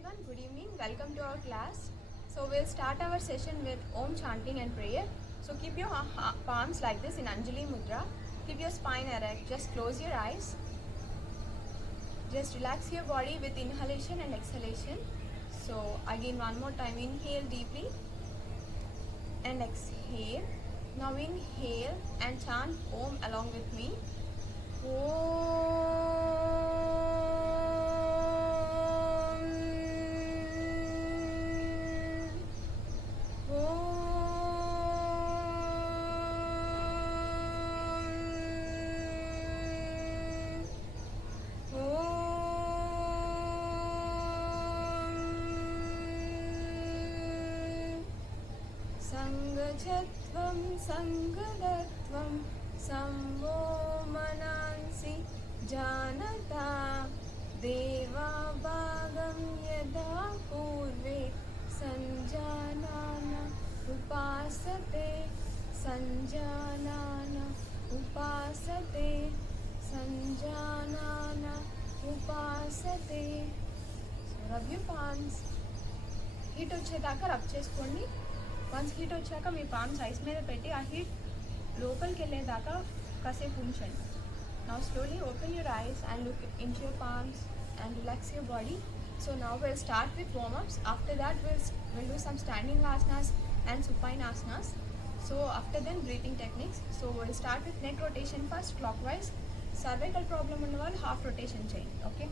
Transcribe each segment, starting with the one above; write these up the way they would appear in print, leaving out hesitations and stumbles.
everyone, good evening. Welcome to our class. So we'll start our session with Om chanting and prayer. So keep your palms like this in Anjali Mudra. Keep your spine erect. Just close your eyes. Just relax your body with inhalation and exhalation. So again one more time, inhale deeply and exhale. Now inhale and chant Om along with me. संगचत्वं संगदत्वं संवो मनांसि जानता देवाभागं यदा पूर्वे संजानान उपासते संजानान उपासते संजानान उपासते. So rub your palms. Heat వచ్చేదాకా rub చేసుకోండి. Once heat వచ్చాక మీ palms ice మీద పెట్టి ఆ హీట్ లోపలికి వెళ్ళేదాకా కాసేపు ఉంచండి. Now slowly open your eyes and look in your palms and relax your body. So now will start with warm-ups. After that will do some standing asanas and supine asanas. So after then breathing techniques. So we'll start with neck rotation first, clockwise. Cervical problem ఉన్న వాళ్ళు half rotation చేయండి. Okay,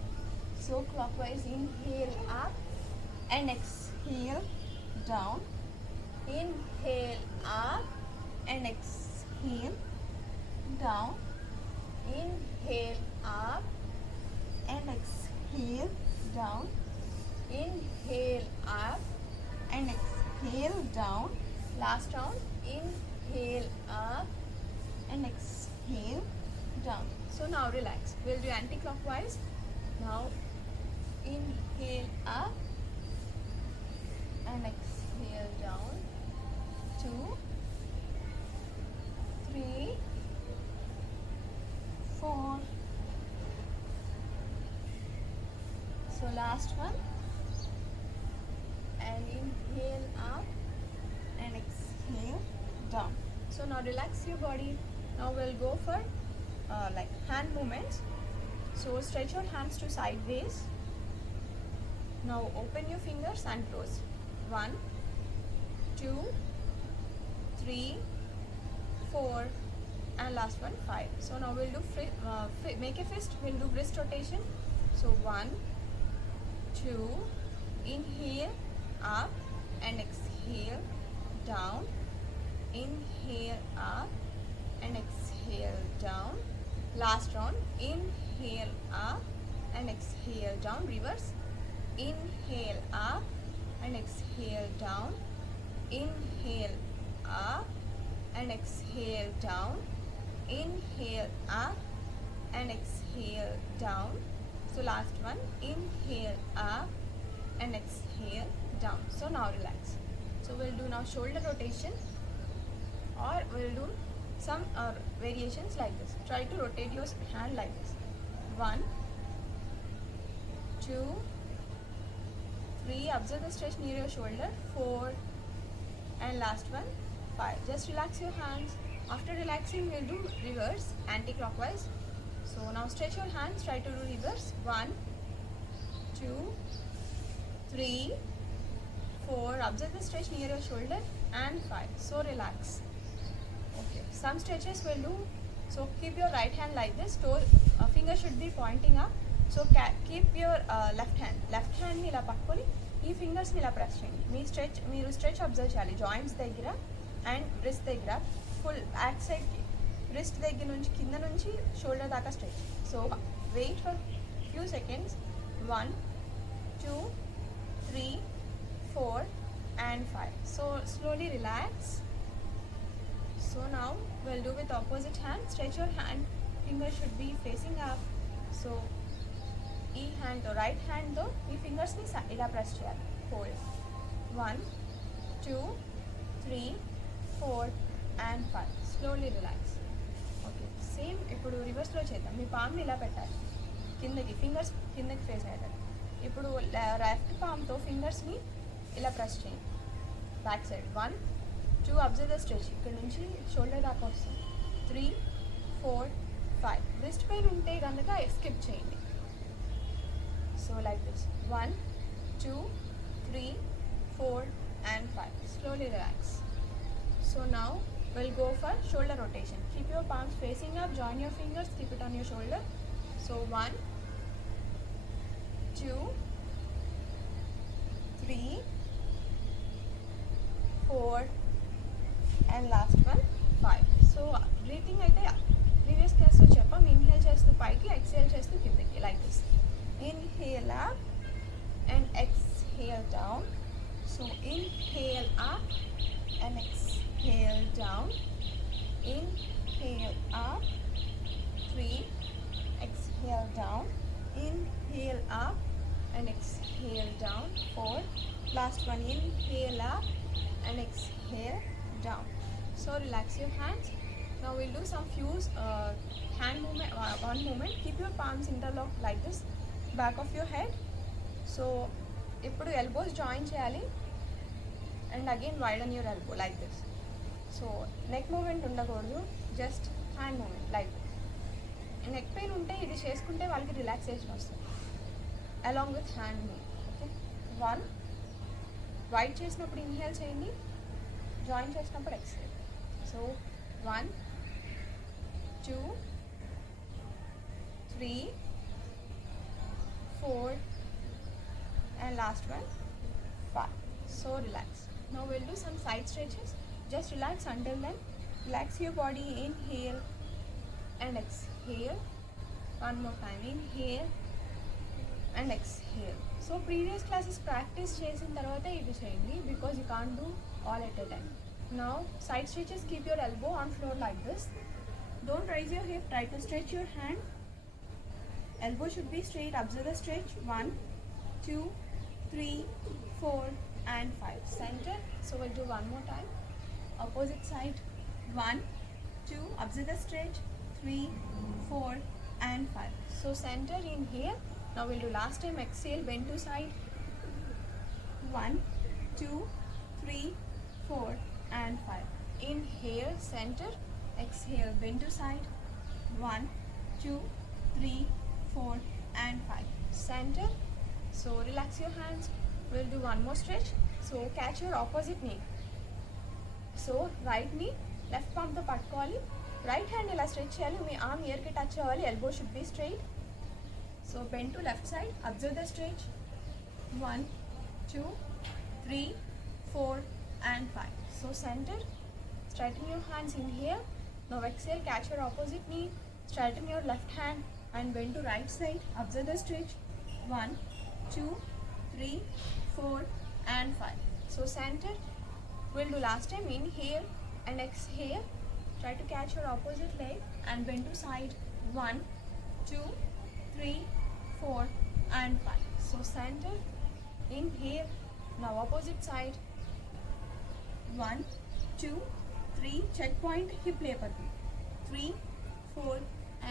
so clockwise, inhale up and exhale down. Inhale up and exhale down. Inhale up and exhale down. Inhale up and exhale down. Last round. Inhale up and exhale down. So now relax. We'll do anti-clockwise. Now inhale up and exhale down. 2, 3, 4. So last one. And inhale up and exhale down. So now relax your body. Now we'll go for like hand movements. So stretch your hands to sideways. Now open your fingers and close. 1, 2, 3, 4, and last one 5. So now we'll do make a fist. We'll do wrist rotation. So 1, 2, inhale up and exhale down. Inhale up and exhale down. Last round. Inhale up and exhale down. Reverse. Inhale up and exhale down. Inhale up and exhale down. Inhale up and exhale down. So last one. Inhale up and exhale down. So now relax. So we'll do now shoulder rotation, or we'll do some variations like this. Try to rotate your hand like this. 1, 2, 3. Observe the stretch near your shoulder. 4, and last one 5. Just relax your hands. After relaxing, we'll do reverse, anti-clockwise. So now stretch your hands. Try to do reverse. 1, 2, 3, 4. Observe the stretch near your shoulder, and 5. So relax. Okay, some stretches we'll do. So keep your right hand like this. Finger should be pointing up. So keep your left hand ni ఇలా పట్టుకొని ఈ fingers ని ఇలా press చేయండి. మీరు stretch observe చేయాలి joints దగ్గర and wrist దగ్గర. ఫుల్ బ్యాక్ సైడ్ రిస్ట్ దగ్గర నుంచి కింద నుంచి షోల్డర్ దాకా stretch. So wait for few seconds. 1, 2, 3, 4, and 5. So slowly relax. So now we'll do with opposite hand. Stretch your hand. Finger should be facing up. So ఈ హ్యాండ్తో right హ్యాండ్తో ఈ ఫింగర్స్ని ఇలా ప్రెస్ చేయాలి. Hold. 1, 2, 3, 4, and 5. Slowly relax. Okay, same ఇప్పుడు రివర్స్లో చేద్దాం. మీ పామ్ని ఇలా పెట్టాలి కిందకి, ఫింగర్స్ కిందకి ఫేస్ అయ్యేటట్టు. ఇప్పుడు లెఫ్ట్ పామ్తో ఫింగర్స్ని ఇలా ప్రెస్ చేయండి back side 1 2 observe the stretch ఇక్కడ నుంచి షోల్డర్ దాకా వస్తుంది 3 4 5 రిస్ట్ పెయిన్ ఉంటే కనుక స్కిప్ చేయండి so like this 1 2 3 4 and 5 slowly relax so now we'll go for shoulder rotation keep your palms facing up join your fingers keep it on your shoulder so 1 2 3 4 and last one 5 so breathing అయితే previous class లో చెప్పాం inhale చేస్తూ పైకి exhale చేస్తూ కిందకి like this inhale up and exhale down so inhale up and exhale down inhale up 3 exhale down inhale up and exhale down 4 last one inhale up and exhale down so relax your hands now we'll do some few hand movement one movement keep your palms interlocked like this back of your head so ఇప్పుడు elbows join చేయాలి and again widen your elbow like this so neck movement ఉండకూడదు just hand movement like neck pain ఉంటే ఇది చేసుకుంటే వాళ్ళకి relaxation వస్తుంది along with hand movement okay 1 wide చేసినప్పుడు inhale చేయండి జాయిన్ చేసినప్పుడు exhale so 1 2 3 4 and last one 5 so relax now we'll do some side stretches just relax until then relax your body inhale and exhale one more time inhale and exhale so previous classes practice చేసిన తర్వాత ఇది చేయండి because you can't do all at a time now side stretches keep your elbow on floor like this don't raise your hip try to stretch your hand elbow should be straight observe the stretch 1 2 3 4 and 5 center so we'll do one more time opposite side 1 2 observe the stretch 3 4 and 5 so center in here now we'll do last time exhale bend to side 1 2 3 4 and 5 inhale center exhale bend to side 1 2 3 4 and 5 center so relax your hands we'll do one more stretch so catch your opposite knee so right knee left palm తో పట్టుకోవాలి right hand ఇలా stretch చేయాలి మీ arm year కి touch అవ్వాలి elbow should be straight so bend to left side observe the stretch 1 2 3 4 and 5 so center straighten your hands in here now exhale catch your opposite knee straighten your left hand and bend to right side observe the stretch 1 2 3 4 and 5 so center we'll do last time inhale and exhale try to catch your opposite leg and bend to side 1 2 3 4 and 5 so center inhale now opposite side 1 2 3 check point hip labor 3 4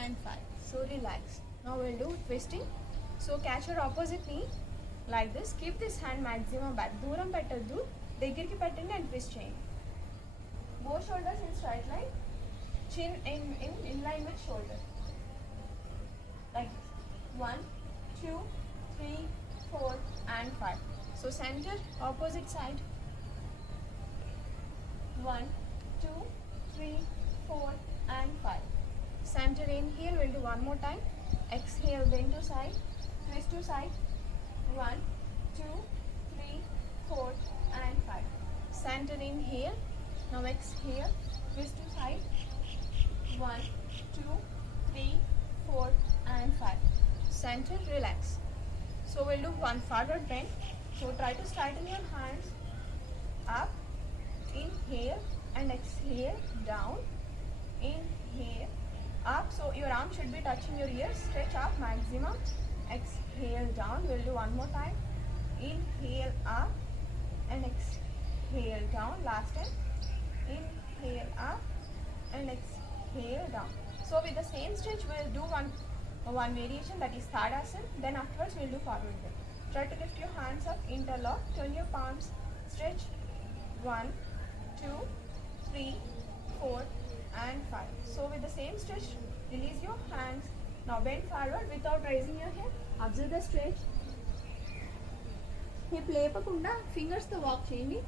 and 5 so relax now we'll do twisting so catch your opposite knee like this keep this hand maximum back దూరం పెట్టద్దు దగ్గరికి పెట్టండి and twist చేయండి both shoulders in straight line chin in line with shoulder like this 1 2 3 4 and 5 so center opposite side 1 2 3 4 and 5 center inhale we'll do one more time exhale bend to side twist to side 1 2 3 4 and 5 center inhale now exhale twist to side 1 2 3 4 and 5 center relax so we'll do one forward bend so try to straighten your hands up inhale and exhale down inhale up so your arm should be touching your ears stretch up maximum exhale down we'll do one more time inhale up and exhale down last time inhale up and exhale down so with the same stretch we'll do one variation that is Tadasana then afterwards we'll do forward bend Try to lift your hands up, interlock, turn your palms, stretch. 1, 2, 3, 4 and 5. So with the same stretch, release your hands. Now bend forward without raising your hip. Observe the stretch. Hip లేపకుండా ఫింగర్స్తో walk చేయండి.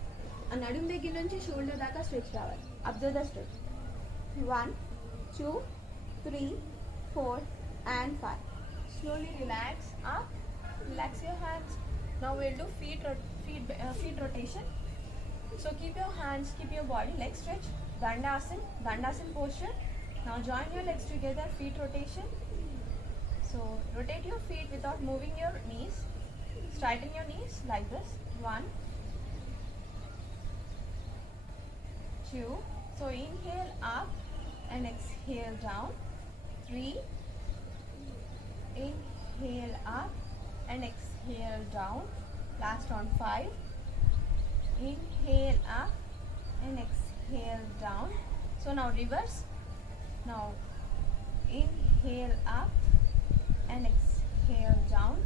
ఆ నడుము దగ్గర నుంచి shoulder దాకా stretch రావాలి. Observe the stretch. 1, 2, 3, 4 and 5. Slowly relax up. Relax your hands. Now we'll do feet rotation. So keep your hands, keep your body, leg stretch. Dandasana posture. Now join your legs together, feet rotation. So rotate your feet without moving your knees. Straighten your knees like this. 1, 2. So inhale up and exhale down. 3. Inhale up and exhale down. Last on 5. Inhale up and exhale down. So now reverse. Now inhale up and exhale down.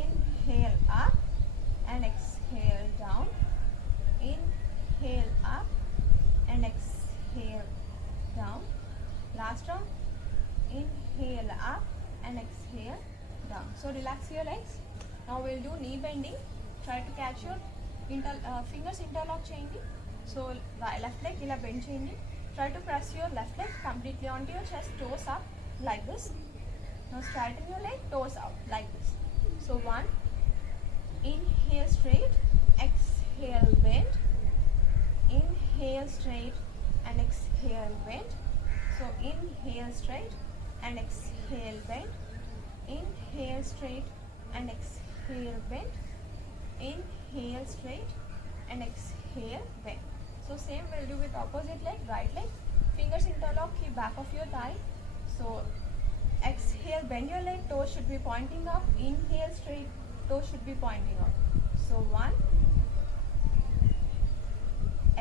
Inhale up and exhale down. Inhale up and exhale down. Last round. Inhale up and exhale down. So relax your legs. Now we'll do knee bending. Try to catch your fingers interlock cheyandi. So left leg ila bend cheyandi. Try to press your left leg completely onto your chest, toes up like this. Now straighten your leg, toes out like this. So 1, inhale straight, exhale bend. Inhale straight and exhale bend. So inhale straight and exhale bend. Inhale straight and exhale bend. Inhale straight and exhale bend. So same we'll do with opposite leg, right leg. Fingers interlock, keep back of your thigh. So exhale, bend your leg, toes should be pointing up. Inhale straight, toes should be pointing up. So 1,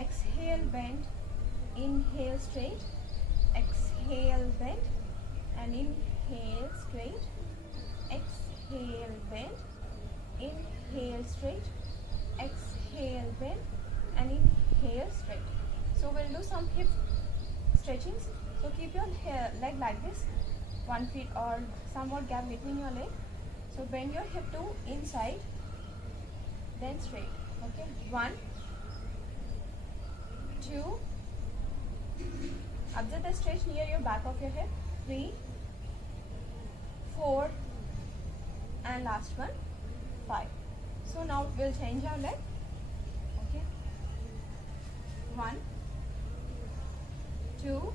exhale bend, inhale straight, exhale bend and inhale straight, exhale bend, inhale straight, exhale bend and inhale straight. So we'll do some hip stretchings. So keep your leg like this, 1 feet or somewhat gap between your leg. So bend your hip to inside, then straight. Okay, 1, 2. Observe the stretch near your back of your hip. 3, 4 and last one, 5. So now we'll change our leg. Okay, 1, 2,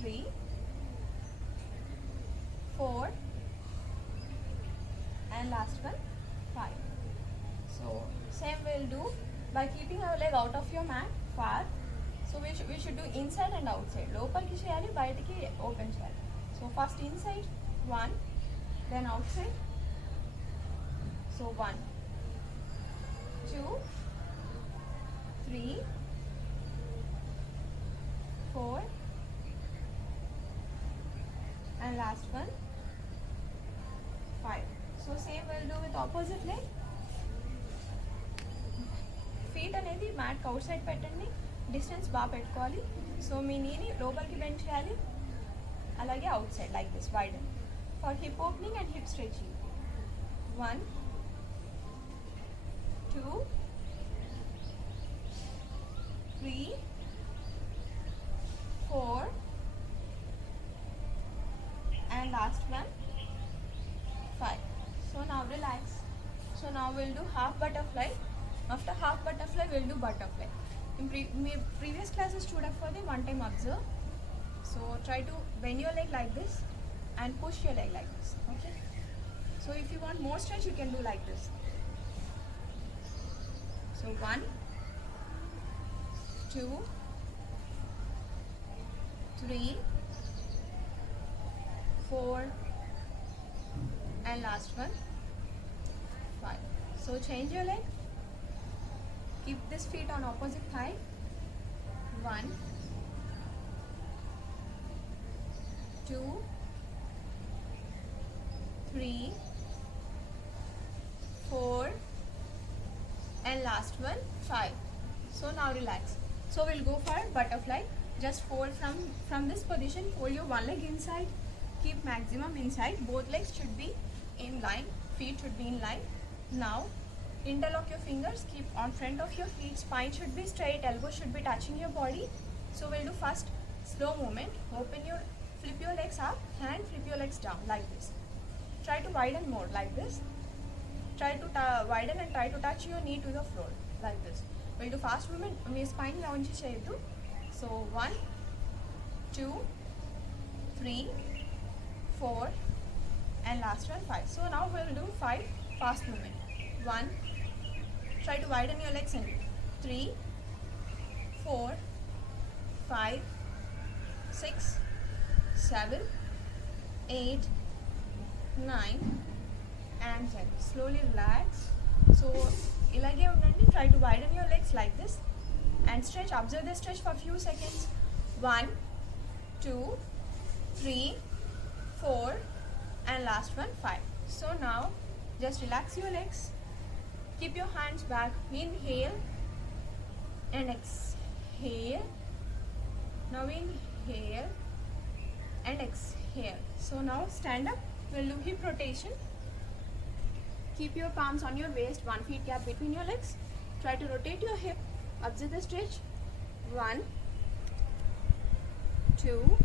3, 4 and last one, 5. So same we'll do by keeping our leg out of your mat far. So we should do inside and outside. Lopalki cheyali, bayatiki open cheyali. So first inside 1, then outside. So 1, 2, 3, 4 and last one, 5. So same we'll do with opposite leg. Feet అనేది mat out side పెట్టండి, distance బాగా పెట్టుకోవాలి. So మీ నీని లోపలికి bend చేయాలి, అలాగే out side like this widen for hip opening and hip stretching. 1, 2, 3, 4 and last one, 5. So now relax. So now we'll do half butterfly. After half butterfly we'll do butterfly. In previous classes stood up for the one time observe. So try to bend your leg like this and push your leg like this. Okay, so if you want more stretch you can do like this. So 1, 2, 3, 4 and last one, 5. So change your leg, keep this feet on opposite thigh. 1, 2, 3, 4, and last one 5. So now relax. So we'll go for butterfly. Just fold from this position. Fold your one leg inside. Keep maximum inside. Both legs should be in line. Feet should be in line. Now interlock your fingers. Keep on front of your feet. Spine should be straight. Elbow should be touching your body. So we'll do first slow movement. Flip your legs up. Hand flip your legs down like this. Try to widen more like this. Try to widen and try to touch your knee to the floor like this. We'll do fast movement. Me spine launch చేయొద్దు. So 1, 2, 3, 4, and last one 5. So now we'll do 5 fast movement. 1, try to widen your legs and 3, 4, 5, 6, 7, 8, 9, and 10. Slowly relax. So ilage undandi. Try to widen your legs like this and stretch. Observe the stretch for a few seconds. 1, 2, 3, 4, and last one 5. So now just relax your legs. Keep your hands back. Inhale and exhale. Now inhale and exhale. So now stand up. We'll do hip rotation. Keep your palms on your waist, 1 feet gap between your legs. Try to rotate your hip. Observe the stretch. 1, 2,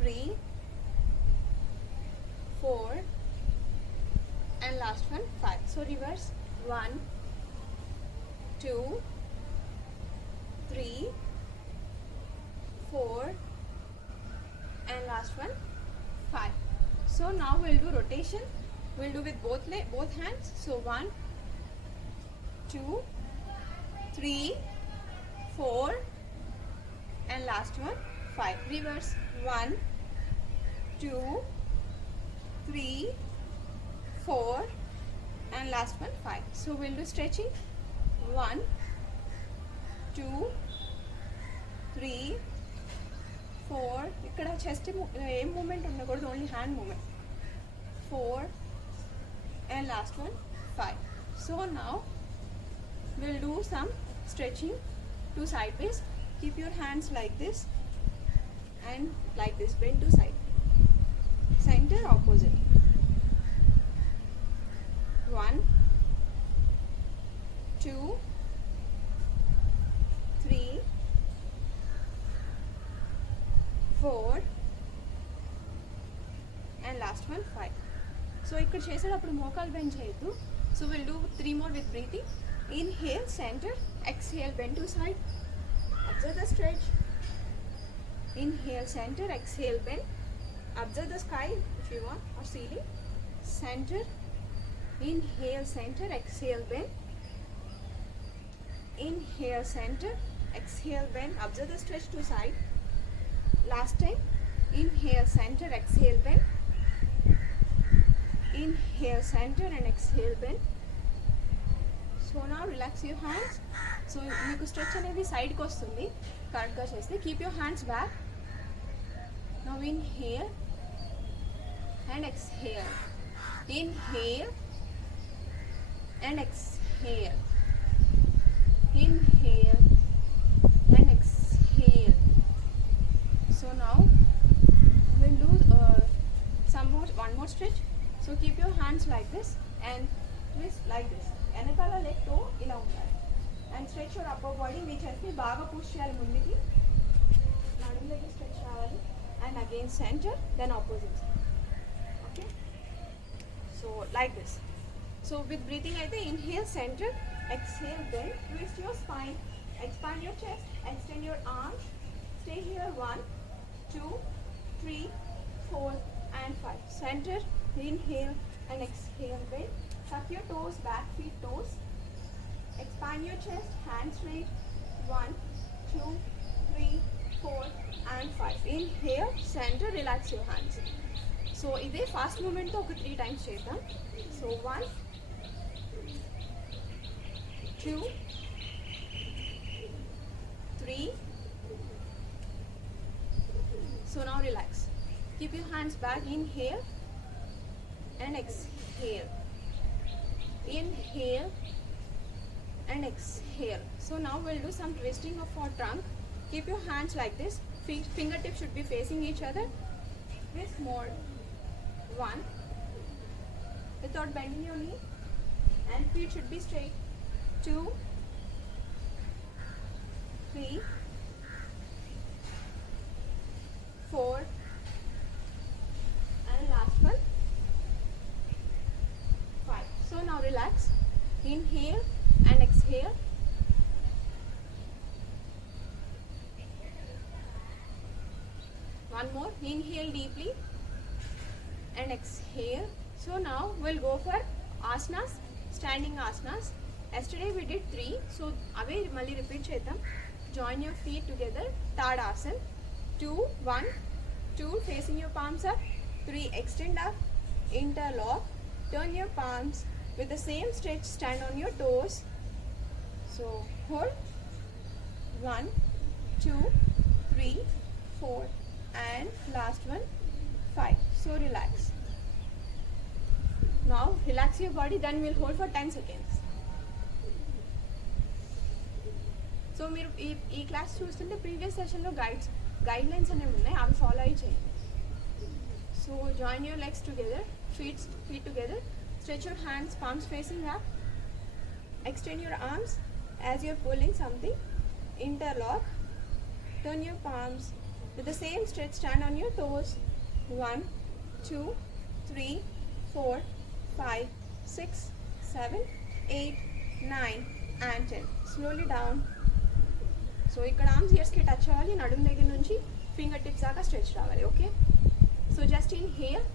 3, 4, and last one 5. So reverse. 1, 2, 3, 4, and last one 5. So now we'll do rotation. We'll do with both hands. So 1, 2, 3, 4, and last one 5. Reverse. 1, 2, 3, 4, and last one 5. So we'll do stretching. 1, 2, 3, 4. ఇక్కడ chest ఏం moment ఉండకూడదు, only hand moment. 4, and last one 5. So now we'll do some stretching to side twist. Keep your hands like this and like this. Bend to side. Center opposite. 1, 2, 3, 4, and last one 5. So ఇక్కడ చేసేటప్పుడు మోకాలు bend చేయొద్దు. So we'll do 3 more with breathing. Inhale, center, exhale, bend to side. Observe the stretch. Inhale, center, exhale, bend. Observe the sky if you want, or ceiling. Center. Inhale, center, exhale, bend. Inhale, center, exhale, bend. Observe the stretch to side. Last time. Inhale, center, exhale, bend. Inhale, center, and exhale, bend. So now relax your hands. So మీకు stretch అనేది సైడ్కి వస్తుంది కరెక్ట్గా చేస్తే. Keep your hands back. Now inhale and exhale. Inhale and exhale. Inhale and exhale. So now we'll do one more stretch. So keep your hands like this and twist like this. వెనకాల leg తో ఇలా ఉండాలి. And stretch your upper body. Me chest ని బాగా push చేయాలి ముందుకి. నడుములోకి stretch రావాలి. And again center, then opposite side. Okay. So like this. So with breathing అయితే inhale, center, exhale, bend, twist your spine, expand your chest, extend your arms. Stay here. 1, 2, 3, 4, and 5. Center, inhale and exhale, bend. Tuck your toes, back feet toes. Expand your chest, hands straight. 1, 2, 3, 4, and 5. Inhale, center, relax your hands. So ఇదే fast మూమెంట్తో ఒక 3 times చేద్దాం. So 1, 2, 3. So now relax. Keep your hands back. Inhale and exhale. Inhale and exhale. So now we'll do some twisting of our trunk. Keep your hands like this. Fingertips should be facing each other. Twist more. 1. Without bending your knee. And feet should be straight. 2, 3, 4, and last one, 5. So now relax. Inhale and exhale. One more. Inhale deeply and exhale. So now we'll go for asanas, standing asanas. Yesterday we did 3, so away malli repeat chedam. Join your feet together. Tadasana. 2, 1, 2, facing your palms up. 3, extend up, interlock, turn your palms. With the same stretch, stand on your toes. So hold. 1, 2, 3, 4, and last one, 5. So relax. Now relax your body, then we'll hold for 10 seconds. So మీరు ఈ class చూస్తుంటే previous సెషన్లో guide lines అనేవి ఉన్నాయి, అవి follow అయ్యి చేయండి. So join your legs together, feet together, stretch your hands, palms facing up, extend your arms as you're pulling something, interlock, turn your palms. With the same stretch, stand on your toes. 1, 2, 3, 4, 5, 6, 7, 8, 9, and 10. Slowly down. So ఇక్కడ arms ఇయర్స్కి touch అవ్వాలి, నడుము దగ్గర నుంచి finger tips దాకా stretch రావాలి. Okay, so just inhale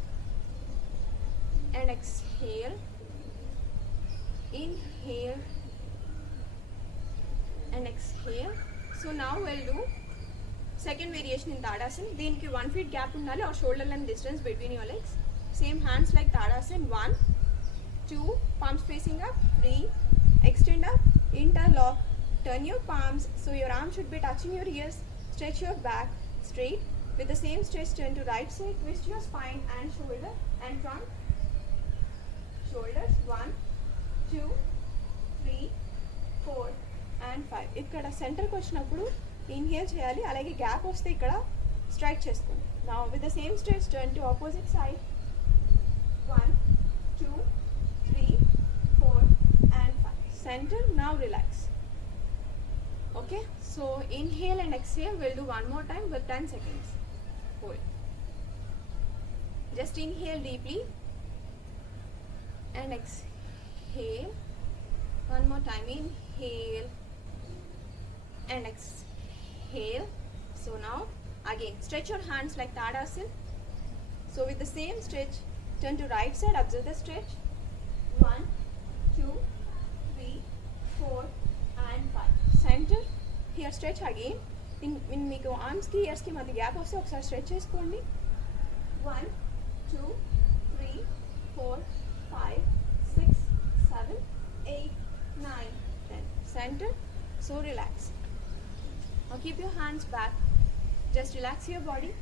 and exhale. Inhale and exhale. So now we'll do second variation in Tadasana. దీనికి 1 feet gap ఉండాలి or shoulder length distance between your legs. Same hands like Tadasana. 1, 2, palms facing up. 3, extend up, interlock, turn your palms so your arms should be touching your ears. Stretch your back straight. With the same stretch, turn to right side, twist your spine and shoulder and front. Shoulders. 1, 2, 3, 4, and 5. ఇక్కడ సెంటర్కి వచ్చినప్పుడు inhale చేయాలి, అలాగే gap వస్తే ఇక్కడ strike చేసుకోండి. Now with the same stretch, turn to opposite side. 1, 2, 3, 4, and 5. Center. Now relax. Okay, so inhale and exhale. We'll do one more time with 10 seconds. Hold. Just inhale deeply and exhale. One more time. Inhale and exhale. So now again stretch your hands like Tadasana. So with the same stretch, turn to right side, observe the stretch. 1, 2, 3, 4, and 5. Center. Here stretch again. In మీకు ఆర్మ్స్కి ఇయర్స్కి మధ్య gap వస్తే ఒకసారి stretch చేసుకోండి. 1, 2, 3, 4, 5, 6, 7, 8, 9, 10. Center. So relax. Now keep your hands back. Just relax your body.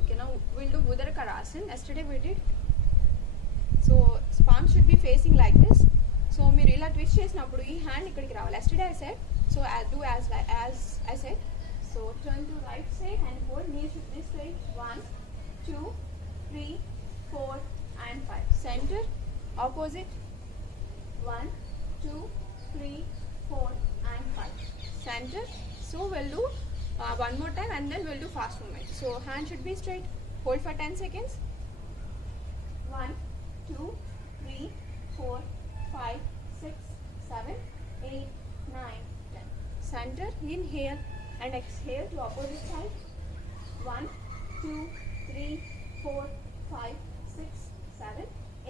Okay, now we'll do Uddara Karasana. Yesterday we did. So palms should be facing like this. So మీరు ఇలా twist చేసినప్పుడు ఈ hand ఇక్కడికి రావాలి. Yesterday I said, so I'll do as I said. So turn to right side and hold. Knees should be straight. 1, 2, 3, 4, and 5. Center. Opposite. 1, 2, 3, 4, and 5. Center. So we'll do one more time and then we'll do fast movement. So hand should be straight. Hold for 10 seconds. 1, 2, 3, 4, 5, 6, 7, 8, 9, 10. Center. Inhale and exhale to opposite side. 1, 2, 3, 4, 5, 6, 7,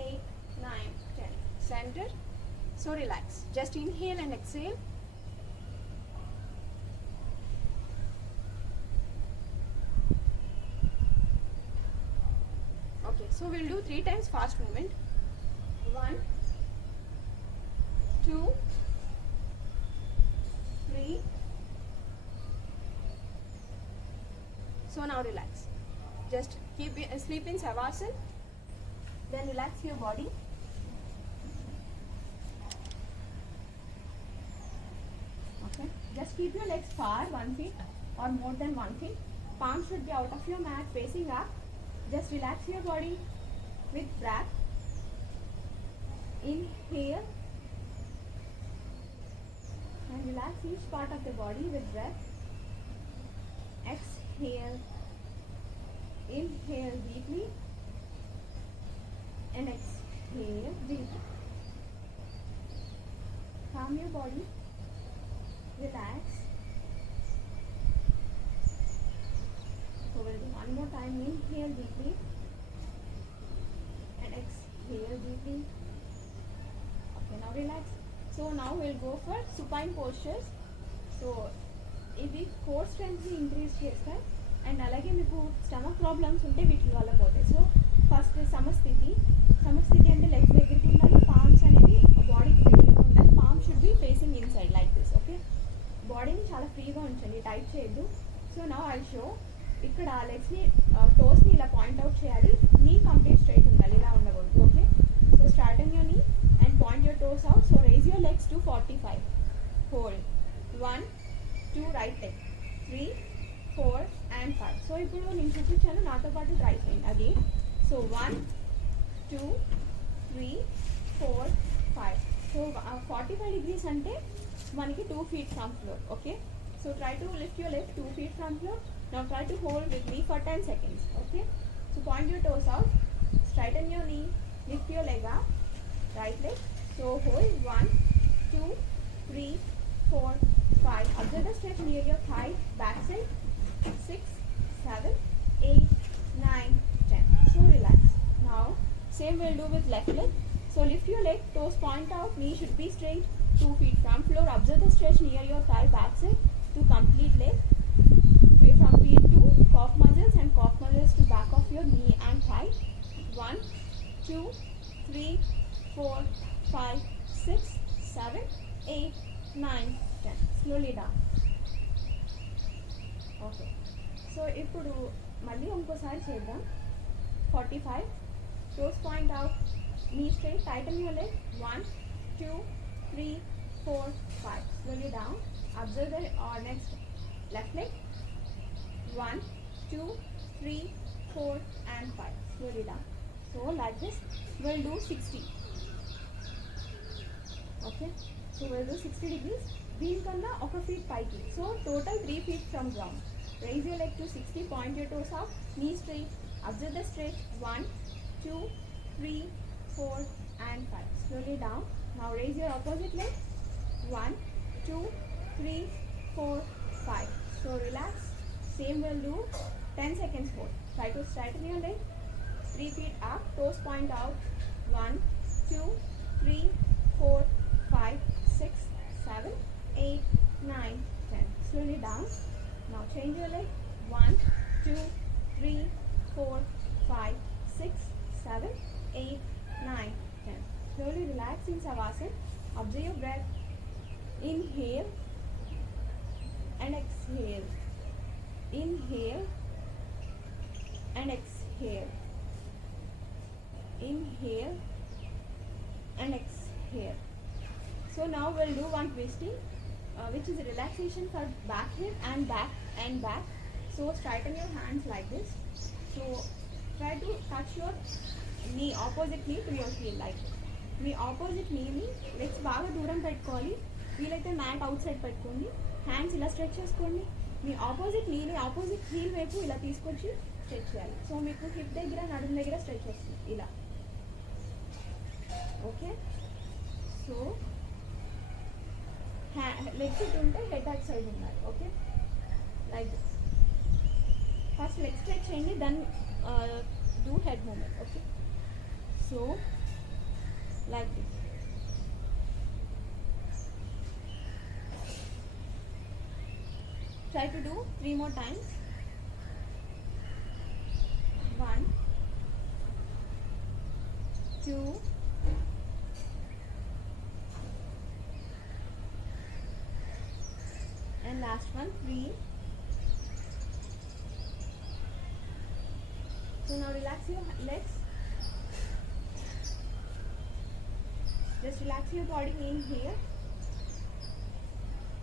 8, 9, 10. Center. So relax. Just inhale and exhale. Okay, so we'll do 3 times fast movement. 1, 2, 3. So now relax. Just sleep in Savasana. Then relax your body. Okay. Just keep your legs far, 1 feet or more than 1 feet. Palms should be out of your mat, facing up. Just relax your body with breath. Inhale and relax each part of the body with breath. Exhale. Inhale deeply and exhale deeply. Calm your body. Relax. So we'll do one more time. Inhale deeply and exhale deeply. Okay, now relax. So now we'll go for supine postures. So ఇవి core స్ట్రెంగ్త్ని increase చేస్తాయి and అలాగే మీకు stomach problems ఉంటే వీటి వల్ల పోతాయి. So first సమస్థితి అంటే legs దగ్గరికి ఉండాలి, పామ్స్ అనేవి బాడీకి దగ్గరికి ఉండాలి. Palm should be facing inside like this. Okay, బాడీని చాలా ఫ్రీగా ఉంచండి, టైట్ చేయొద్దు. సో నౌ ఐ షో ఇక్కడ లెగ్స్ని టోస్ని ఇలా పాయింట్అవుట్ చేయాలి. నీ కంప్లీట్ స్ట్రైట్ ఉండాలి, ఇలా ఉండకూడదు. Okay, so start on your knee and point your toes out. So raise your legs to 45. Hold 1 2 right leg 3 4 and 5. So ఇప్పుడు నేను చూపించాను, నాతో పాటు ట్రై చేయండి అది. సో 1 2 3 4 5. సో 45 degrees అంటే మనకి 2 feet from floor. Okay, so try to lift your leg 2 feet from floor. Now try to hold with me for 10 seconds. Okay, so point your toes out, straighten your knee, lift your leg up, right leg. So hold 1 2 3 4 5. Observe the stretch near your thigh, back side. 6 7 8 9 10. So relax. Now same we'll do with left leg. So lift your leg, toes point out, knee should be straight, 2 feet from floor. Observe the stretch near your thigh, back side to complete leg. From feet to calf muscles and calf muscles to back of your knee and thigh. 1 2 3 4 5 6 7 8 9 10. Slowly down. Okay, so ఇప్పుడు మళ్ళీ ఇంకోసారి చేద్దాం. 45. Toes point out, knee straight, tighten your leg. 1 2 3 4 5. Slowly down. Observe the next left leg. 1 2 3 4 and 5. Slowly down. So like this we'll do 60. Okay, so we'll do 60 degrees. దీనికన్నా ఒక feet పైకి. So total 3 feet from ground. Raise your leg to 60, point your toes up, knee straight, observe the stretch. 1 2 3 4 and 5. Slowly down. Now raise your opposite leg. 1 2 3 4 5. So relax. Same will do 10 seconds more. Try to straighten your leg, 3 feet up, toes point out. 1 2 3 4 5 6 7 8 9 10. Slowly down. Now change your leg. 1 2 3 4 5 6 7 8 9 10. Slowly relax in Savasana. Observe your breath. Inhale and exhale. Inhale and exhale. Inhale and exhale. So now we'll do one twisting, which is a relaxation for back hip and back and back. So straighten your hands like this. So try to touch your knee, opposite knee to your heel like this. మీ opposite నీని legs బాగా దూరం పెట్టుకోవాలి. వీలైతే mat outside పెట్టుకోండి. Hands ఇలా stretch చేసుకోండి. మీ ఆపోజిట్ నీని ఆపోజిట్ హీల్ వైపు ఇలా తీసుకొచ్చి స్ట్రెచ్ చేయాలి. సో మీకు హిప్ దగ్గర నడుము దగ్గర స్ట్రెచ్ వస్తుంది ఇలా. ఓకే, సో లెగ్స్ ఇటు ఉంటే హెడ్ అట్ సైడ్ ఉండాలి. Okay, like this. First leg stretch చేయండి, then do head movement. Okay, so like this. Try to do 3 more times. 1 2 3 last one, 3. So now relax your legs. Just relax your body. Inhale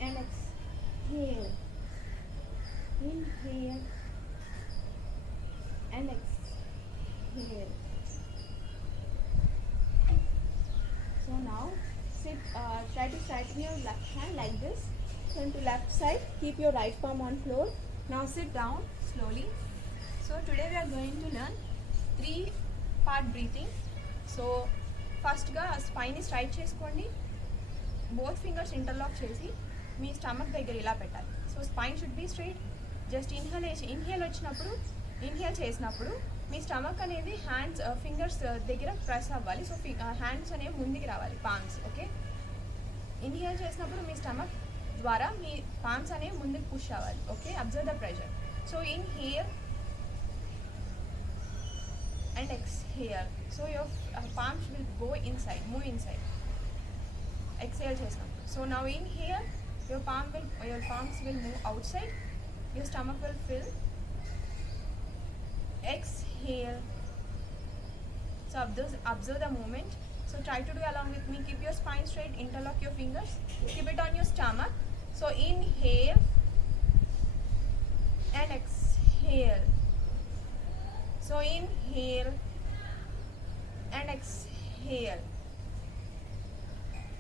and exhale. Inhale and exhale. So now sit. Try to straighten your left hand like this. Turn to left side. Keep your right palm on floor. Now sit down slowly. So today we are going to learn 3-part breathing. So first ga spine ni straight cheskondi. Both fingers interlock chesi me stomach దగ్గర ఇలా పెట్టాలి. So spine should be straight. Just inhale వచ్చినప్పుడు inhale చేసినప్పుడు మీ stomach అనేది hands fingers దగ్గర press అవ్వాలి. So hands అనేవి ముందుకు రావాలి, పామ్స్. ఓకే, ఇన్హేల్ చేసినప్పుడు మీ స్టమక్ ద్వారా మీ పామ్స్ అనేవి ముందుకు పుష్ అవ్వాలి. Okay, observe the pressure. So inhale and exhale. So your palms will go inside, move inside. Exhale chesnappudu. So now inhale, your palms will move outside. Your stomach will fill. Exhale. So observe the movement. So try to do along with me. Keep your spine straight. Interlock your fingers. Keep it on your stomach. So inhale and exhale. So inhale and exhale.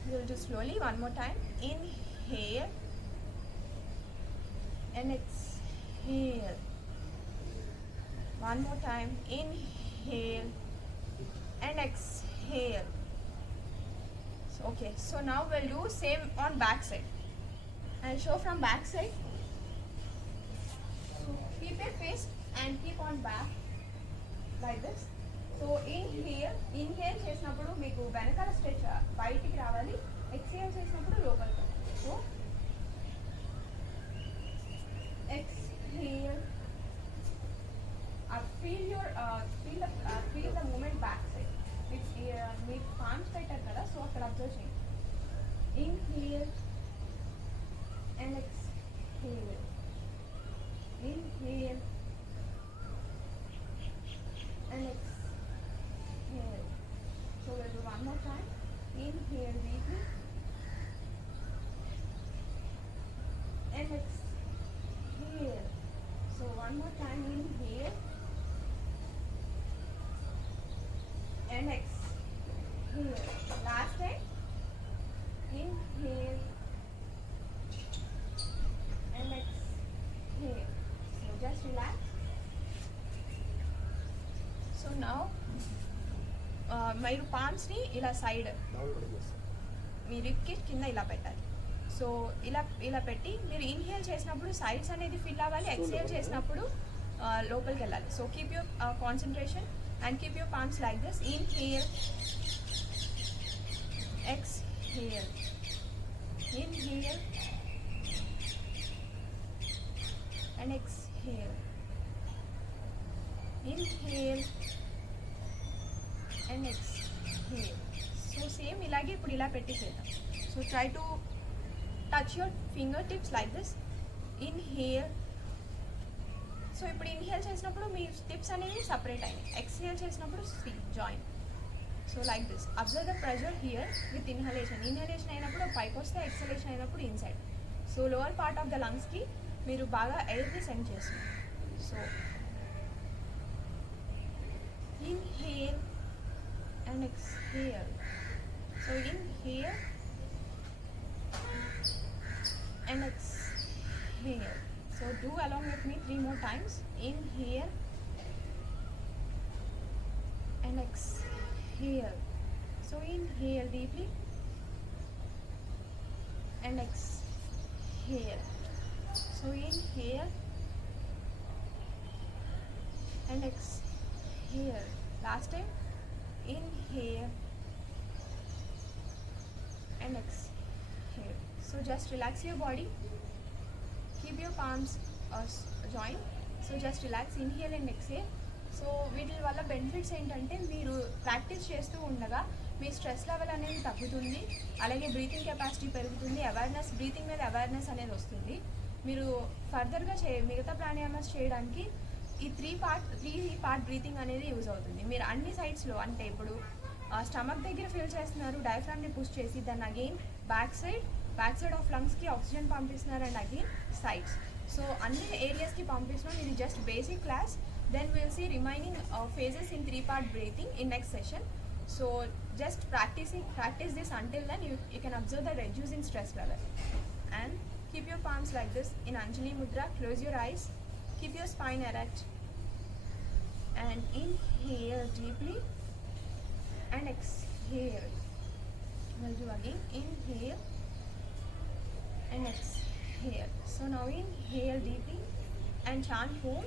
We'll do slowly one more time. Inhale and exhale. One more time. Inhale and exhale. So, okay, so now we'll do same on back side. I'll show from back side. So keep your face and keep on back like this. So inhale చేసినప్పుడు మీకు వెనకాల stretch బయటికి రావాలి. Exhale చేసినప్పుడు లోపలికి. So exhale. Feel the movement back side. Me palms పెట్టారు కదా, so అక్కడ అబ్జర్వ్ చేయండి. Inhale and exhale. Inhale and exhale. So we'll do one more time. Inhale deeply and exhale. So one more time. Inhale and exhale. Last time. Inhale and exhale. So just relax. So now మీరు పామ్స్ని ఇలా side మీ రిప్కి కింద ఇలా పెట్టాలి. So ఇలా పెట్టి మీరు inhale చేసినప్పుడు sides అనేది ఫిల్ అవ్వాలి. ఎక్స్హేల్ చేసినప్పుడు లోపలికి వెళ్ళాలి. So keep your concentration and keep your palms like this. Inhale, exhale. Inhale and exhale. Inhale and exhale. So same ఇలాగే ఇప్పుడు ఇలా పెట్టి చేద్దాం. So try to touch your fingertips like this. Inhale. So ఇప్పుడు inhale చేసినప్పుడు మీ tips అనేవి separate అయినాయి. ఎక్స్హేల్ చేసినప్పుడు join. So like this. Observe the pressure here with inhalation. Inhalation అయినప్పుడు పైకి వస్తే, ఎక్స్హలేషన్ అయినప్పుడు inside. So lower part of the లంగ్స్కి మీరు బాగా ఎయిర్ని సెండ్ చేస్తున్నారు. సో inhale and exhale. So inhale and exhale. So do along with me 3 more times. Inhale and exhale. So inhale deeply and exhale. So inhale and exhale. Last time. Inhale and exhale. So just relax your body. Keep your palms joined. So just relax. Inhale and exhale. So వీటి వల్ల benefits ఏంటంటే మీరు practice చేస్తూ ఉండగా మీ stress level అనేది తగ్గుతుంది. అలాగే breathing capacity పెరుగుతుంది. బ్రీతింగ్ మీద అవేర్నెస్ అనేది వస్తుంది. మీరు ఫర్దర్గా మిగతా ప్రాణాయామాస్ చేయడానికి ఈ త్రీ పార్ట్ బ్రీతింగ్ అనేది యూజ్ అవుతుంది. మీరు అన్ని సైడ్స్లో, అంటే ఇప్పుడు స్టమక్ దగ్గర ఫీల్ చేస్తున్నారు, డయాఫ్రామ్ని పుష్ చేసి, దాన్ని అగైన్ బ్యాక్ సైడ్ ఆఫ్ లంగ్స్కి ఆక్సిజన్ పంపిస్తున్నారు, అండ్ అగైన్ సైడ్స్. సో అన్ని ఏరియాస్కి పంపిస్తున్నాం. ఇది just basic class. Then will see remaining phases in 3-part breathing in next session. So just practice this until then you can observe the reduce in stress level. And keep your palms like this in Anjali Mudra. Close your eyes, keep your spine erect, and inhale deeply and exhale. We'll do again, inhale and exhale. So now inhale deeply and chant Om.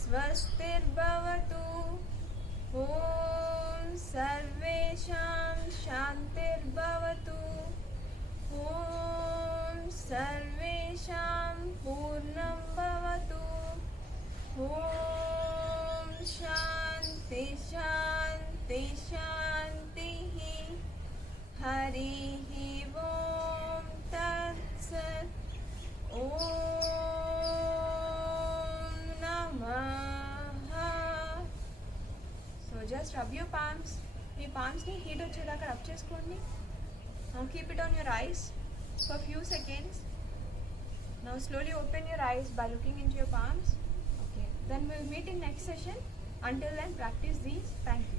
स्वस्तिर्भवतु। ॐ सर्वेषां शान्तिर्भवतु। ॐ सर्वेषां पूर्णं भवतु। ॐ शान्ति शान्ति शान्तिः। हरिः ॐ तत्सत्। ॐ just rub your palms. మీ పామ్స్ని హీట్ వచ్చేదాకా రబ్ చేసుకోండి. Now keep it on your eyes for few seconds. Now slowly open your eyes by looking into your palms. Okay. Then we'll meet in next session. Until then, practice these. Thank you.